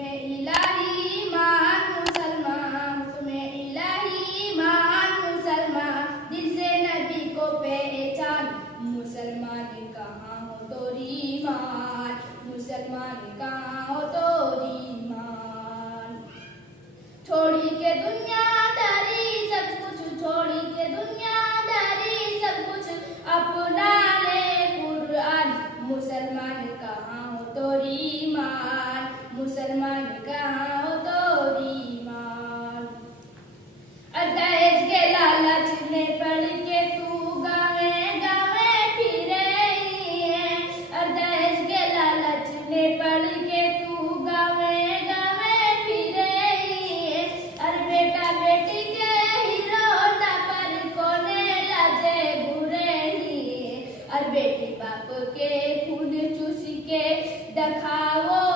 हुक्मे इलाही मान मुसलमान, हुक्मे इलाही मान मुसलमान, दिल से नबी को पहचान, मुसलमान कहाँ हो तोरी मान, मुसलमान कहाँ हो तोरी मान। छोड़ी के दुनियादारी सब कुछ, छोड़ी के दुनियादारी सब कुछ, अपना ले कुरान, मुसलमान कहाँ हो तोरी मान, मुसलमान कहाँ हो तोरी मान। दहेज के लालच में पड़ के तू गावे गावे फिरे है, दहेज के लालच में पड़ के तू गावे गावे फिरे है। अरे बेटा बेटी के हीरोटा पर कोने लाजे बुरे ही, अरे बेटी बाप के खून चूस के दिखाओ